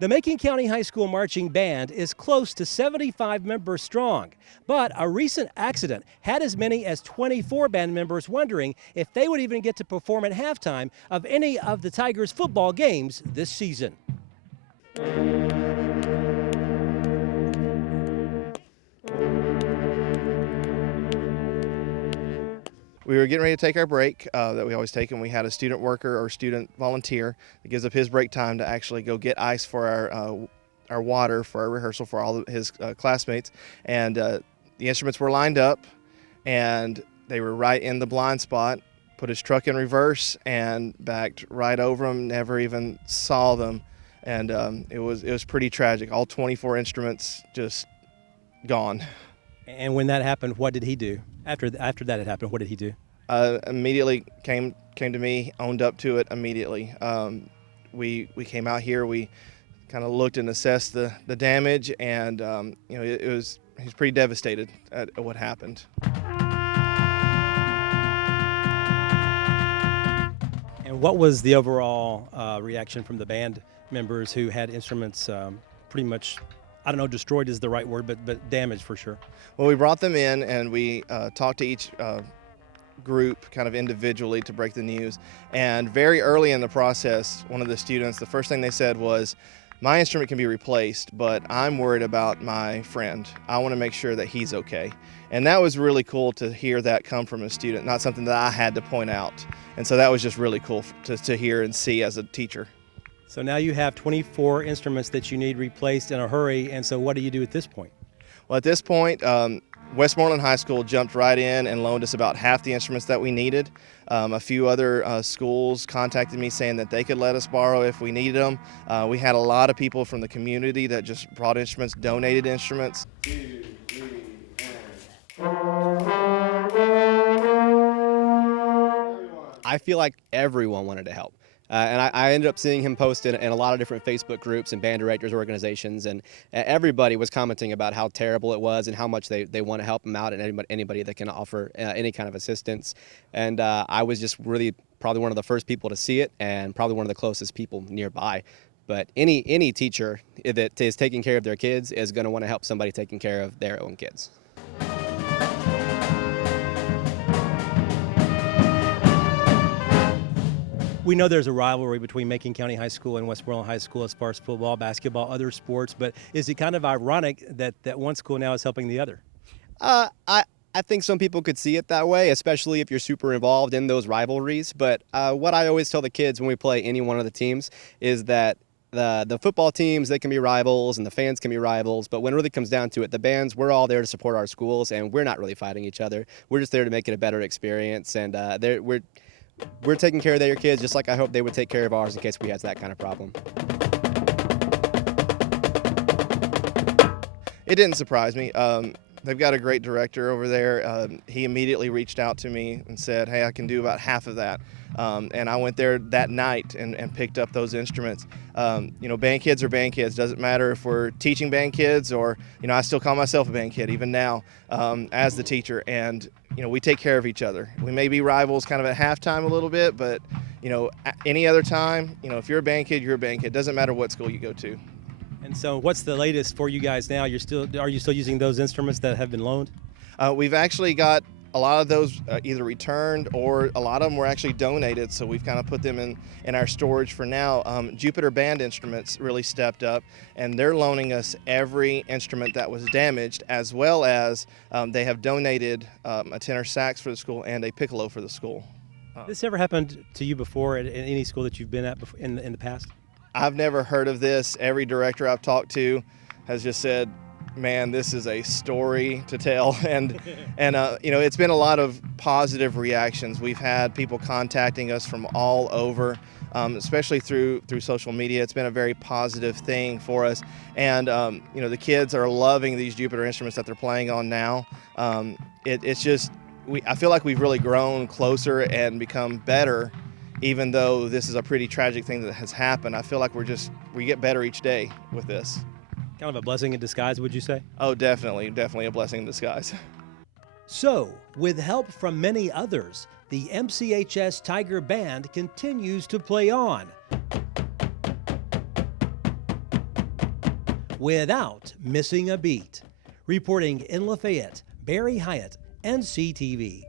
The Macon County High School Marching Band is close to 75 members strong, but a recent accident had as many as 24 band members wondering if they would even get to perform at halftime of any of the Tigers' football games this season. We were getting ready to take our break that we always take, and we had a student worker or student volunteer that gives up his break time to actually go get ice for our water for our rehearsal for all of his classmates. And the instruments were lined up, and they were right in the blind spot. Put his truck in reverse and backed right over them. Never even saw them, and it was pretty tragic. All 24 instruments just gone. And when that happened, what did he do? After that had happened, what did he do? Immediately came to me, owned up to it immediately. We came out here, we kind of looked and assessed the damage, and he's pretty devastated at what happened. And what was the overall reaction from the band members who had instruments pretty much, I don't know, destroyed is the right word, but damaged for sure? Well, we brought them in and we talked to each group kind of individually to break the news. And very early in the process, one of the students, the first thing they said was, "My instrument can be replaced, but I'm worried about my friend. I want to make sure that he's okay." And that was really cool to hear that come from a student, not something that I had to point out. And so that was just really cool to hear and see as a teacher. So now you have 24 instruments that you need replaced in a hurry, and so what do you do at this point? Well, at this point, Westmoreland High School jumped right in and loaned us about half the instruments that we needed. A few other schools contacted me saying that they could let us borrow if we needed them. We had a lot of people from the community that just brought instruments, donated instruments. 2, 3, and... I feel like everyone wanted to help. And I ended up seeing him post in a lot of different Facebook groups and band directors organizations, and everybody was commenting about how terrible it was and how much they want to help him out, and anybody that can offer any kind of assistance. And I was just really probably one of the first people to see it, and probably one of the closest people nearby. But any teacher that is taking care of their kids is going to want to help somebody taking care of their own kids. We know there's a rivalry between Macon County High School and Westmoreland High School as far as football, basketball, other sports, but is it kind of ironic that one school now is helping the other? I think some people could see it that way, especially if you're super involved in those rivalries. But what I always tell the kids when we play any one of the teams is that the football teams, they can be rivals and the fans can be rivals, but when it really comes down to it, the bands, we're all there to support our schools, and we're not really fighting each other. We're just there to make it a better experience, and we're taking care of their kids just like I hope they would take care of ours in case we had that kind of problem. It didn't surprise me. They've got a great director over there. He immediately reached out to me and said, "Hey, I can do about half of that." And I went there that night and picked up those instruments. Band kids are band kids. Doesn't matter if we're teaching band kids or, I still call myself a band kid even now as the teacher. And, we take care of each other. We may be rivals kind of at halftime a little bit, but, any other time, if you're a band kid, you're a band kid. Doesn't matter what school you go to. And so what's the latest for you guys now? Are you still using those instruments that have been loaned? We've actually got a lot of those either returned or a lot of them were actually donated, so we've kind of put them in our storage for now. Jupiter Band Instruments really stepped up, and they're loaning us every instrument that was damaged, as well as they have donated a tenor sax for the school and a piccolo for the school. This ever happened to you before at any school that you've been at in the past? I've never heard of this. Every director I've talked to has just said, "Man, this is a story to tell," and it's been a lot of positive reactions. We've had people contacting us from all over, especially through social media. It's been a very positive thing for us, and the kids are loving these Jupiter instruments that they're playing on now. I feel like we've really grown closer and become better. Even though this is a pretty tragic thing that has happened, I feel like we get better each day with this. Kind of a blessing in disguise, would you say? Oh, definitely a blessing in disguise. So, with help from many others, the MCHS Tiger Band continues to play on. without missing a beat. Reporting in Lafayette, Barry Hyatt, NCTV.